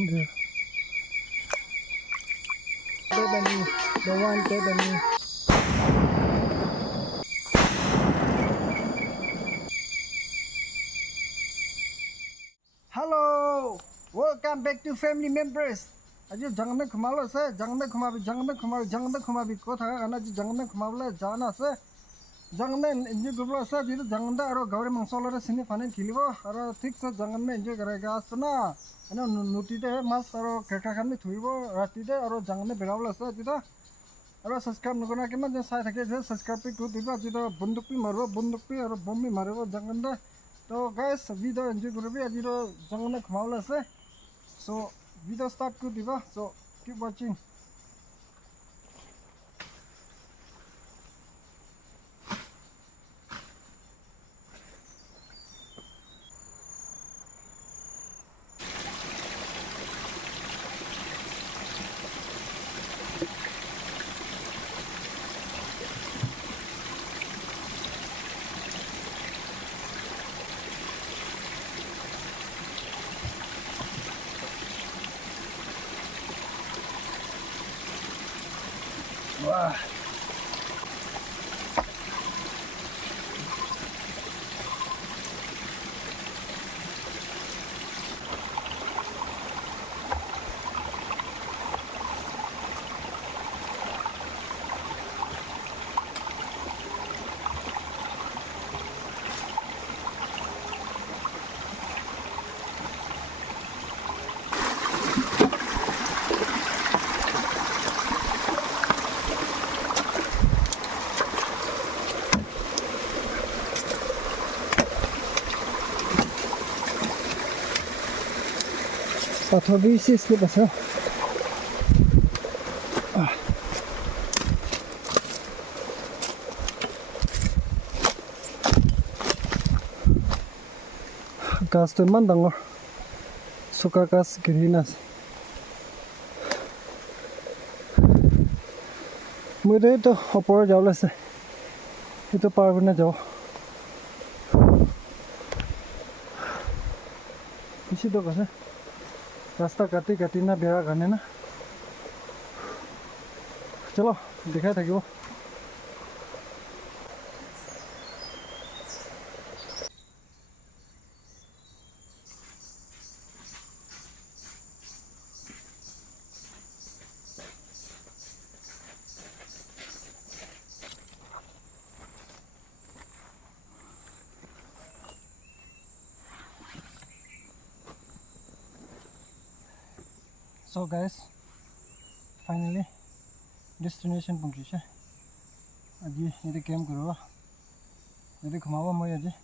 The one Tebani. Hello, welcome back to family members. Aji jang में घुमालो से जंग में घुमाबी को था ना जी जंग में घुमावले जाना से जंग में एंजॉय करबो से जी जंग में आरो गावरे मंगसोलरे सिनी फाने खिलिबो आरो ठीक से जंग में एंजॉय करेगा आसना ना नुटी दे मास आरो केका खान में थुइबो राती दे आरो जंग में बेरावले से जी आरो सब्सक्राइब नगना के मन साइ थाके जे सब्सक्राइब पे को दिबा जी बंदूक पे मारबो बंदूक पे आरो बम में मारबो जंग में तो गाइस वीडियो एंजॉय करबी आज जंग में घुमावले से so video start ko diba so keep watching. Wah. Pathor bi isi slip ase gas to man dangor suka gas green ase mure to opor jawle ase eto par kone jao isi to kase रास्ता काटी काटी ना बेरा करने ना चलो दिखाई था वो So guys, finally destination pungkisha. Aji ini camp kuro. Jadi kemawa mau aja.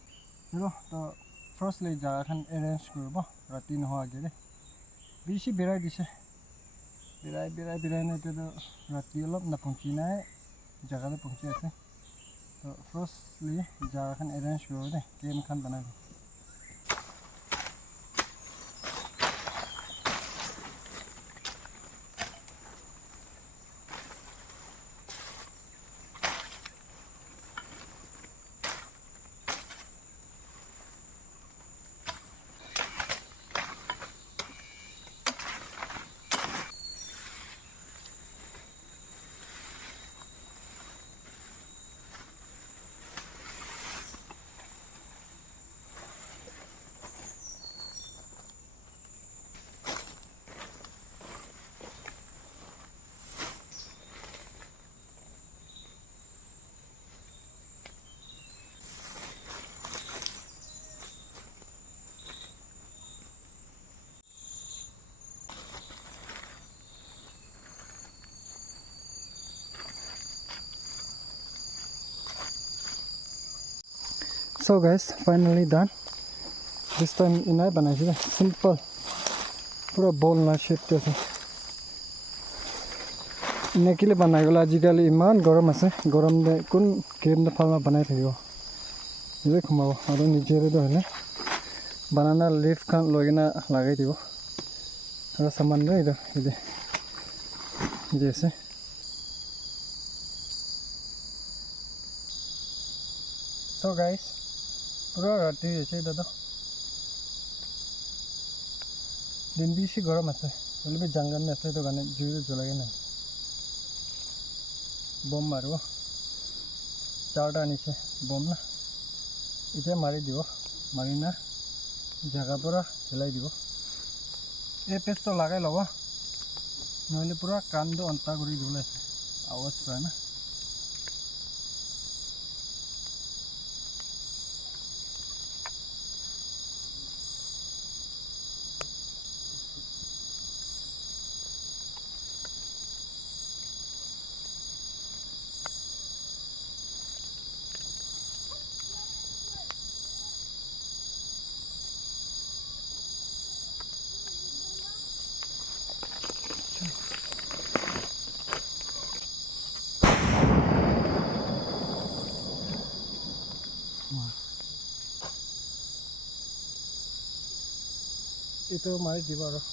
Dulu to firstly jalan arrange kuro. Rati no aja deh. Bisi berai dise. Berai na itu rati lop na pungki na jaga le pungki ase. To firstly jalan arrange kuro deh. Camp kan bana. So guys, finally done. This time inai banai chhe simple pura ball na shape te ase nekile banai gola ajikali iman gorom ase gorom de kun game de phalma banai thakibo je khumabo aro nijere do hole banana leaf kan logina lagai dibo aro saman de ide jese so guys pura rati ase dada দিন বেছি গৰম আছে হ'লেও জাংগান আছে তো কাৰণে জুই জ্বলাই নাই বম মাৰিব 4টা আনিছে বম না এতিয়া মাৰি দিব মাৰি না জাগা পৰা জ্বলাই দিব এই পেষ্টটো লগাই ল'ব নহ'লে পুৰা কাণটো অন্তা কৰি দিবলৈ আছে আৱাজ পায় না itu mari di bawah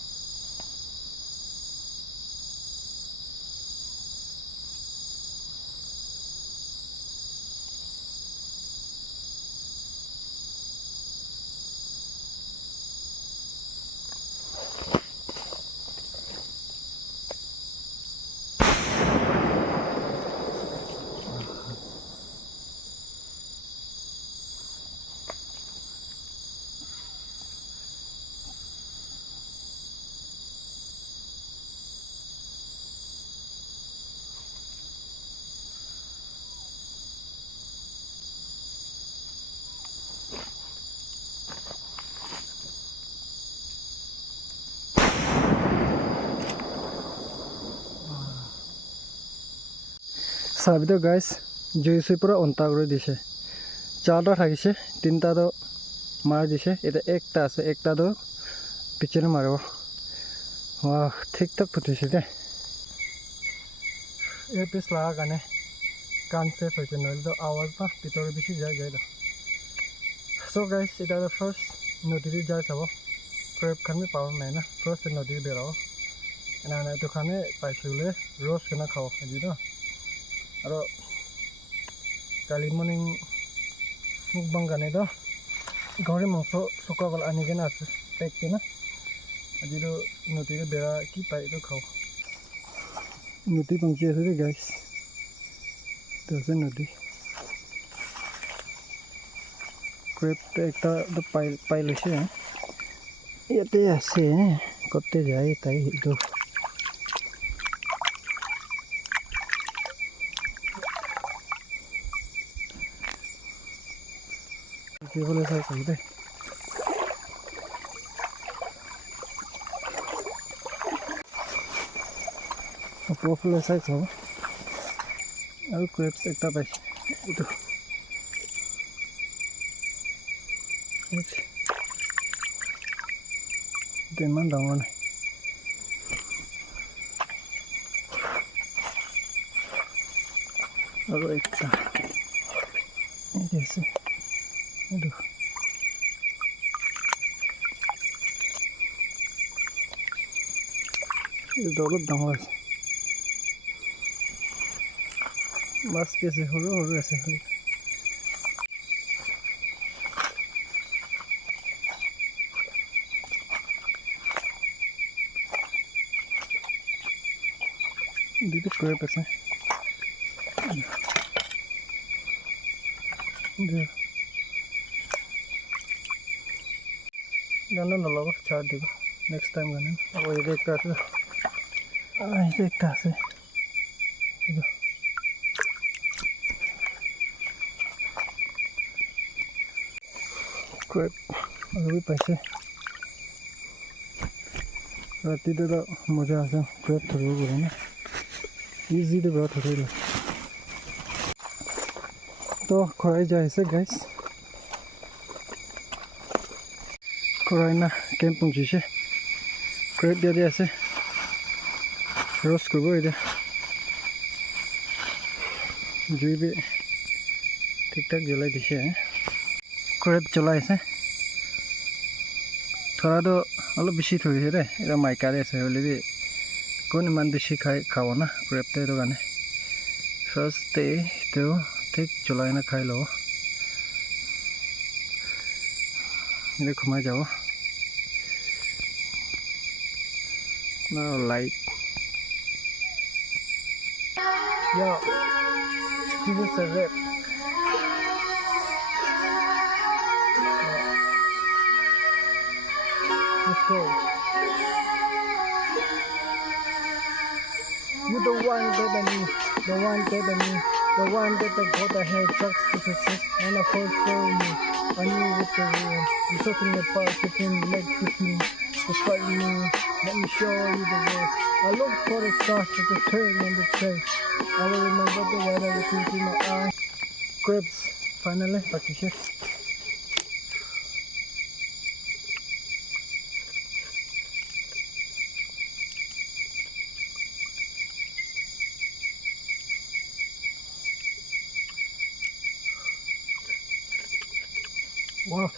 চাবিতো গাইজ জুই চুই পুৰা অন্তা কৰি দিছে 4টা থাকিছে 3টাটো মাৰি দিছে এতিয়া একটা আছে একটাটো পিছনে মাৰিব ঠিক ঠাক ফুটিছে দে এই পিছ লগা কাৰণে কাণ চেফ হৈছে নহ'লেতো আৱাজ বা ভিতৰত বেছি যায় দ চ' গাইজ এতিয়া ফাৰ্ষ্ট নদীৰে যাই চাব ক্ৰেপ খান পাব নাই না ফাৰ্ষ্ট নদীৰে বেৰাব এনে এইটো খানে পাইছোঁ বোলে ৰ'জ কেনে খাব আজি ন আৰু কালি মৰ্নিং mukbang কাৰণে তো গাহৰি মাংস শুকাবলৈ আনি কিনে আছে পেক কিনে আজিতো নদীৰে বেৰা কি পায় এইটো খাওঁ নদী পঞ্চি আছে দেই গাইছ এইটো আছে নদী ক্ৰেপটো একটা পাই লৈছে ইয়াতে আছে ক'তে যায় তাই সেইটো দেখিবলৈ চাইছোঁ দেই ওপৰফালে চাইছোঁ আৰু ক্ৰেপছ একটা পাইছে এইটো ইমান ডাঙৰ নাই আৰু একটা এইটো আছে এইটো এইটো অলপ ডাঙৰ আছে মাছ কি আছে সৰু সৰু আছে খালি দুটো ক্ৰেপ আছে গানো নল'ব ছাড় দিব নেক্সট টাইম গানো আকৌ এইটো একটা আছে এইটো একটা আছে এইটো ক্ৰেপ আৰু পাইছে ৰাতিটো মজা আছে ক্ৰেপ ধৰিব পাৰে না ইজিটো পৰা ধৰিলে তো খৰাই যাই আছে গাইজ খৰাই না কেম্প পঞ্চিছে ক্ৰেপ দিয়া দিয়া আছে ৰ'ষ্ট কৰিব এতিয়া জুই বি ঠিক ঠাক জ্বলাই দিছে ক্ৰেপ জ্বলাই আছে থৰাটো অলপ বেছি থৰিছে দেই এতিয়া মাইকাৰে আছে হ'লে বি কোন ইমান বেছি খাব না ক্ৰেপটো এইটো কাৰণে ফাৰ্ষ্ট এইটো ঠিক জ্বলাই না খাই ল'ব এতিয়া সোমাই যাব Now light. Yo, this is a rip. Let's go. You the one that me, the one that me, the one that got ahead sucks to success and a first show me. I knew with the real. You talking about the thing like the thing. The fight me, let me show you the way. I look for the stars at the train and the train. I will remember the weather looking through my eye. Cribs, finally, fucking shit. Wow.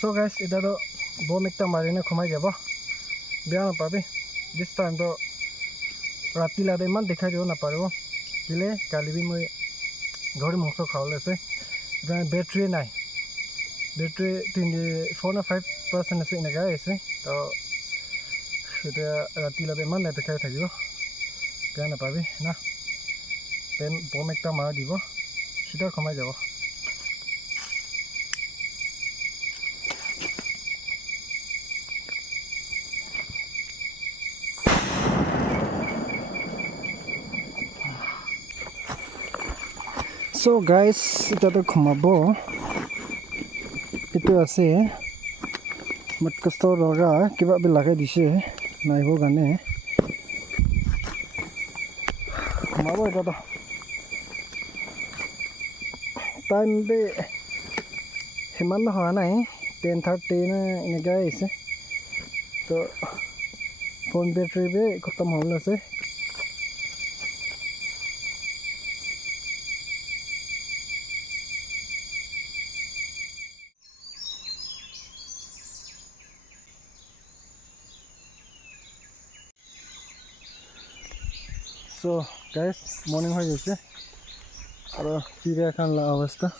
So guys, ita to bom ekta marina khumai jabo. Biya na pabi. This time to rati la de man dikhai dio na paribo. Kile kali bi moi ghori mongso khawle ase. Ita battery nai. Battery 24 na 5% ase ina ga ase. To ita rati la de man na dikhai thakibo. Biya na pabi na. Then bom ekta mara dibo. Sida khumai jabo. So guys, ita to khumabo. Ito ase matkasto roga kiba bi lagai dise naibo gane. Khumabo ita to. Time be himan ho nai 10:30 na inaga ise. To phone battery be khatam hole ase. So guys, morning ho jaise aro chiriya khan la avastha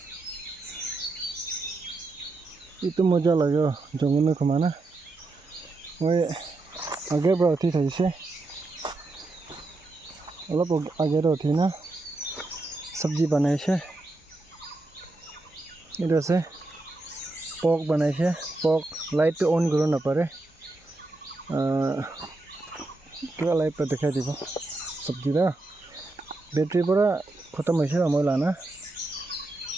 itu moja lagyo jungle mein khumana moi age bra uthi thaise olop age ro uthi na sabji banaise itu ase pork banaise pork light to on karo na pare kya light pe dikhai dibo sabji da battery pura khatam hoise moi lana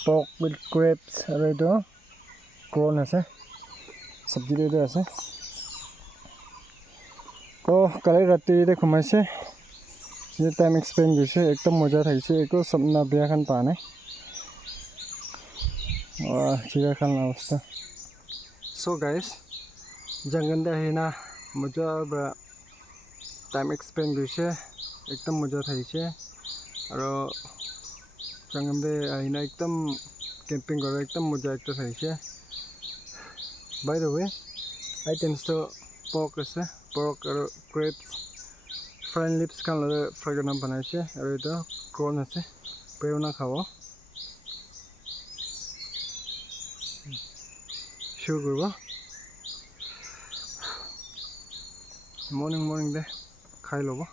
pork with crepes aro itu corn ase sabji de ase to kali rati de khumaise ye time expand hoise ekdom moja thaise eko sapna bia khan pa nai chira khan la avastha. So guys, jangan da hina moja ba time expand hoise ekdom moja thaise aro jangan de hina ekdom camping kora ekdom moja ekta thaise. By the way, items to pork ase pork aro crepes fried lips kan la fry na banaise aro itu corn ase pero na khabo sure korbo morning de khai lobo.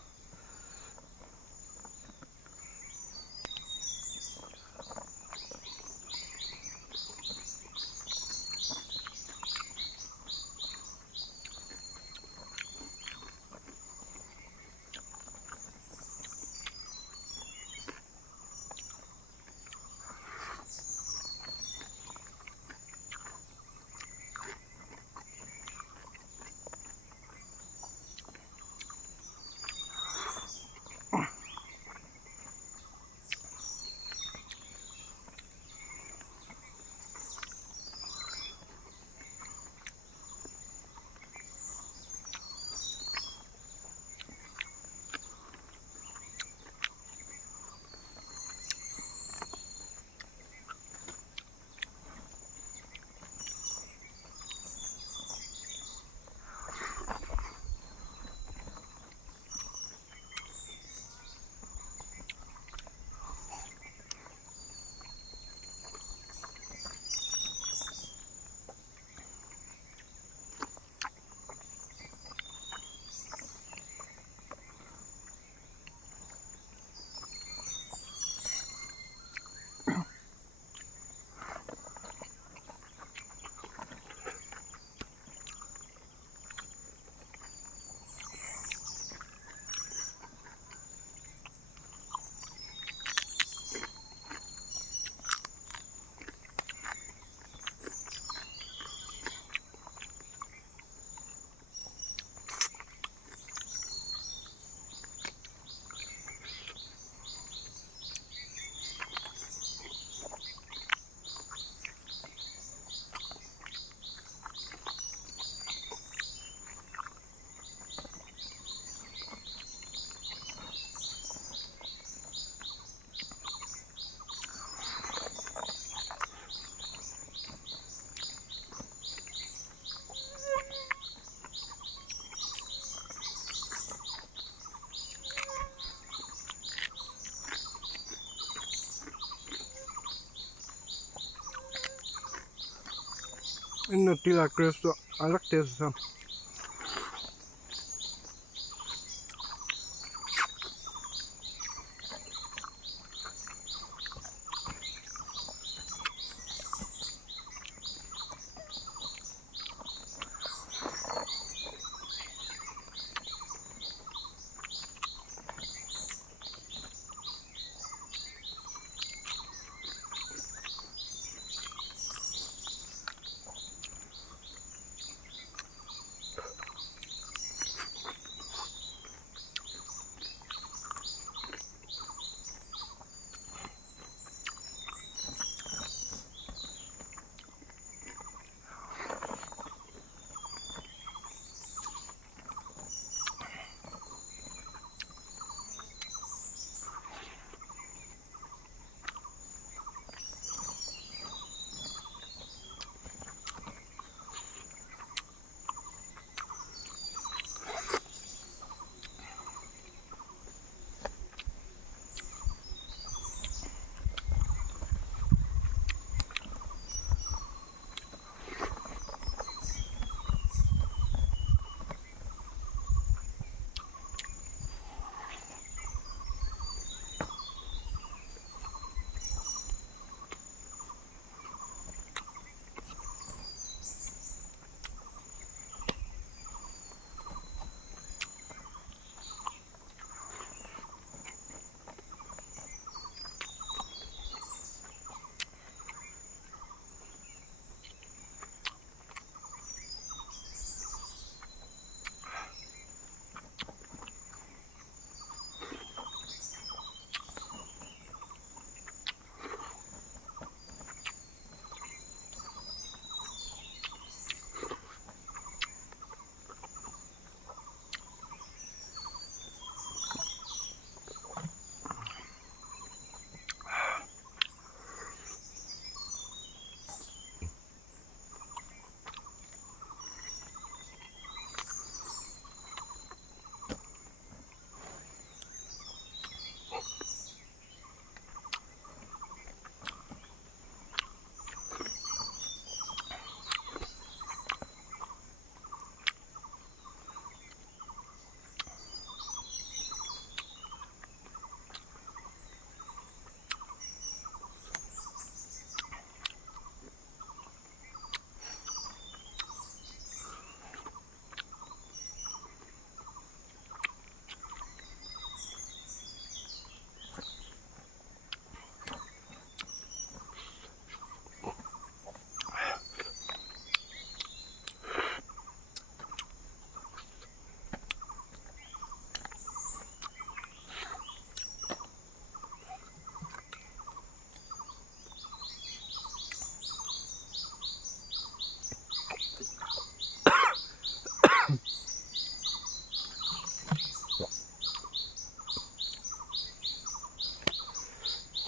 in the tea like this. I like this.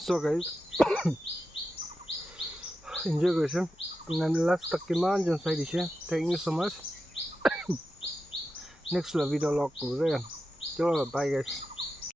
So guys, enjoy guys. And last takiman dyan sa edisya. Thank you so much. Next la video log ko rin. Bye guys.